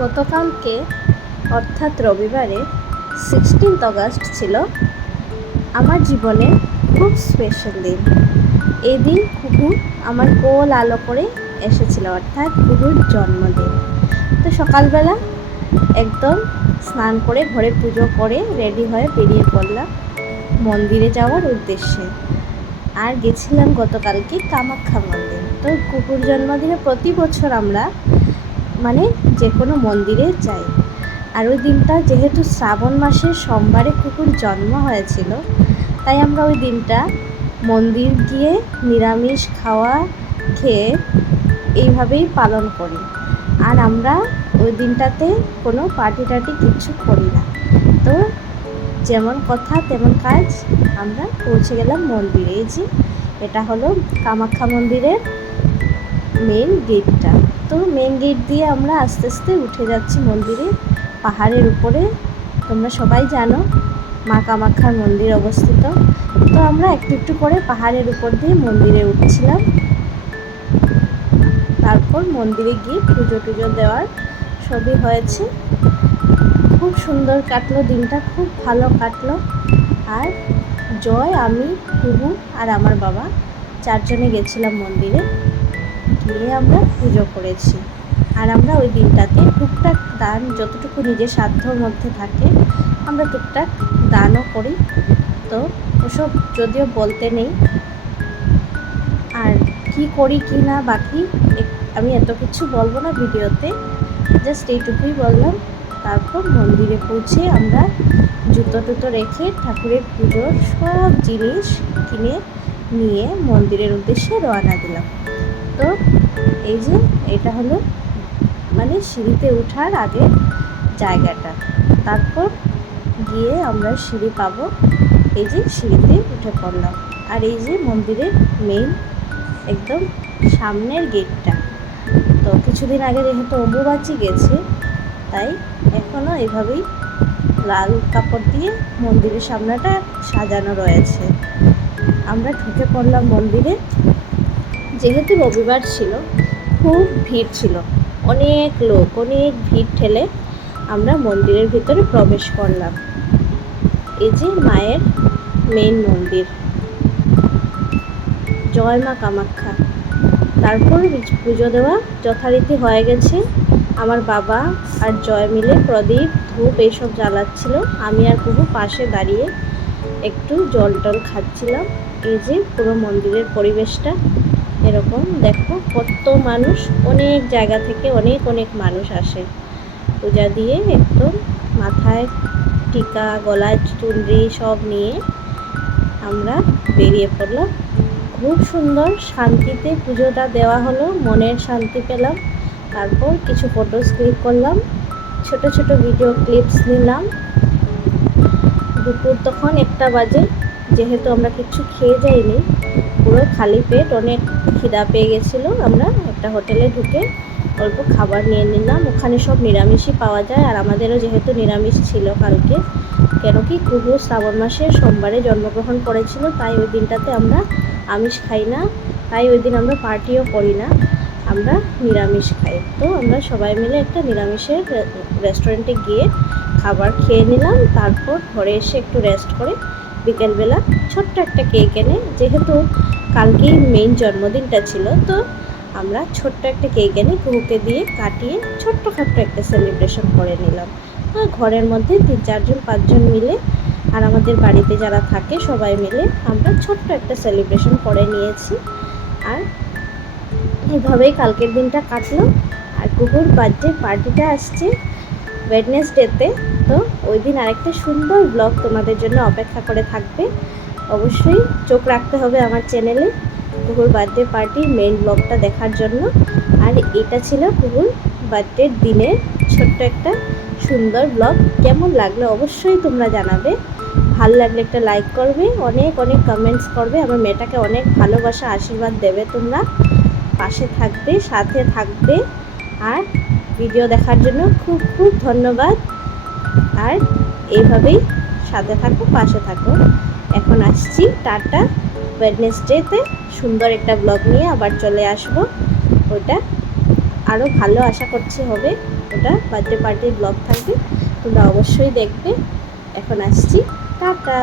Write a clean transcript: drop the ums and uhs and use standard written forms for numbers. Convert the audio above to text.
গতকালকে অর্থাৎ রবিবারে 16th অগাস্ট ছিল আমার জীবনে খুব স্পেশাল দিন। এই দিন কুহু আমার কোল আলো করে এসেছিল, অর্থাৎ কুহুর জন্মদিন। তো সকালবেলা একদম স্নান করে ঘরে পুজো করে রেডি হয়ে বেরিয়ে পড়লাম মন্দিরে যাওয়ার উদ্দেশ্যে। আর গেছিলাম গতকালকে কামাখ্যা মন্দির। তো কুকুর জন্মদিনে প্রতি বছর আমরা যে কোনো মন্দিরে যাই। আর ওই দিনটা যেহেতু শ্রাবণ মাসের সোমবারে কুকুর জন্ম হয়েছিল, তাই আমরা ওই দিনটা মন্দির গিয়ে নিরামিষ খাওয়া খেয়ে এইভাবেই পালন করি। আর আমরা ওই দিনটাতে কোনো পার্টি টার্টি কিচ্ছু করি না। তো যেমন কথা তেমন কাজ, আমরা পৌঁছে গেলাম মন্দিরে। এই যে এটা হলো কামাখ্যা মন্দিরের মেন গেটটা। তো মেন গেট দিয়ে আমরা আস্তে আস্তে উঠে যাচ্ছি মন্দিরে, পাহাড়ের উপরে। তোমরা সবাই জানো মা কামাখ্যার মন্দির অবস্থিত। তো আমরা একটু একটু করে পাহাড়ের উপর দিয়ে মন্দিরে উঠছিলাম। তারপর মন্দিরে গিয়ে পুজো টুজো দেওয়ার সবই হয়েছে। খুব সুন্দর কাটলো দিনটা, খুব ভালো কাটলো। আর জয়, আমি, কুহু আর আমার বাবা চারজনে গেছিলাম মন্দিরে, গিয়ে আমরা পুজো করেছি। আর আমরা ওই দিনটাতে টুকটাক দান, যতটুকু নিজের সাধ্যর মধ্যে থাকে আমরা টুকটাক দানও করি। তো ওসব যদিও বলতে নেই, আর কি করি কি না বাকি আমি এত কিছু বলবো না ভিডিওতে, জাস্ট এইটুকুই বললাম। তারপর মন্দিরে পৌঁছে আমরা জুতো টুতো রেখে ঠাকুরের পুজোর সব জিনিস কিনে নিয়ে মন্দিরের উদ্দেশ্যে রওনা দিলাম। তো এই যে এটা হলো সিঁড়িতে ওঠার আগে জায়গাটা। তারপর গিয়ে আমরা সিঁড়ি পাবো, এই যে সিঁড়িতে উঠে পড়লাম। আর এই যে মন্দিরের মেইন একদম সামনের গেটটা। তো কিছুদিন আগে যেহেতু অম্বুবাচী গেছে, তাই এখনও এভাবেই লাল কাপড় দিয়ে মন্দিরের সামনেটা সাজানো রয়েছে। আমরা ঢুকে পড়লাম মন্দিরে। যেহেতু রবিবার ছিল, খুব ভিড় ছিল, অনেক লোক, অনেক ভিড় ঠেলে আমরা মন্দিরের ভিতরে প্রবেশ করলাম। এই যে মায়ের মেন মন্দির, জয় মা কামাখ্যা। তারপর পুজো দেওয়া যথারীতি হয়ে গেছে। আমার বাবা আর জয় মিলে প্রদীপ ধূপ এইসব জ্বালাচ্ছিল, আমি আর কুহু পাশে দাঁড়িয়ে একটু জল টল খাচ্ছিলাম। এই যে পুরো মন্দিরের পরিবেশটা এরকম, দেখো কত মানুষ, অনেক জায়গা থেকে অনেক অনেক মানুষ আসে পূজা দিয়ে। একদম মাথায় টিকা, গলায় চুনরি সব নিয়ে আমরা বেরিয়ে পড়লাম। খুব সুন্দর শান্তিতে পুজোটা দেওয়া হলো, মনের শান্তি পেলাম। তারপর কিছু ফটোস ক্লিক করলাম, ছোট ছোট ভিডিও ক্লিপস নিলাম। দুপুর তখন 1টা বাজে, যেহেতু আমরা কিছু খেয়ে যাইনি, পুরো খালি পেট, অনেক খিদা পেয়ে গেছিলো। আমরা একটা হোটেলে ঢুকে অল্প খাবার নিয়ে নিলাম। ওখানে সব নিরামিষই পাওয়া যায়, আর আমাদেরও যেহেতু নিরামিষ ছিল কালকে, কেন কি কুহু শ্রাবণ মাসের সোমবারে জন্মগ্রহণ করেছিল, তাই ওই দিনটাতে আমরা আমিষ খাই না। তাই ওই দিন আমরা পার্টিও করি না, আমরা নিরামিষ খাই। তো আমরা সবাই মিলে একটা নিরামিষের রেস্টুরেন্টে গিয়ে খাবার খেয়ে নিলাম। তারপর ঘরে এসে একটু রেস্ট করে বিকেলবেলা ছোট্ট একটা কেক এনে, যেহেতু কালকেই মেইন জন্মদিনটা ছিল, তো আমরা ছোট্ট একটা কেক এনে কুহুকে দিয়ে কাটিয়ে ছোট্টখাট্ট একটা সেলিব্রেশন করে নিলাম। ঘরের মধ্যে 3-4 জন 5 জন মিলে, আর আমাদের বাড়িতে যারা থাকে সবাই মিলে আমরা ছোট্ট একটা সেলিব্রেশন করে নিয়েছি। আর এইভাবেই কালকের দিনটা কাটলো। আর কুকুর বার্থডে পার্টিটা আসছে ওয়েডনেসডেতে, তো ওই দিন আরেকটা সুন্দর ব্লগ তোমাদের জন্য অপেক্ষা করে থাকবে। অবশ্যই চোখ রাখতে হবে আমার চ্যানেলে কুকুর বার্থডে পার্টির মেইন ব্লগটা দেখার জন্য। আর এটা ছিল কুকুর বার্থডের দিনের ছোট্ট একটা সুন্দর ব্লগ। কেমন লাগলো অবশ্যই তোমরা জানাবে। ভালো লাগলে একটা লাইক করবে, অনেক অনেক কমেন্টস করবে, আমার মেয়েটাকে অনেক ভালোবাসা আশীর্বাদ দেবে। তোমরা পাশে থাকবে, সাথে থাকবে। আর ভিডিও দেখার জন্য খুব খুব ধন্যবাদ। আর এইভাবেই সাথে থাকো, পাশে থাকো। এখন আসছি, টাটা। ওয়েডনেসডেতে সুন্দর একটা ব্লগ নিয়ে আবার চলে আসবো। ওটা আরও ভালো আশা করছি হবে। ওটা বার্থডে পার্টির ব্লগ থাকবে, তোমরা অবশ্যই দেখবে। এখন আসছি, টাটা।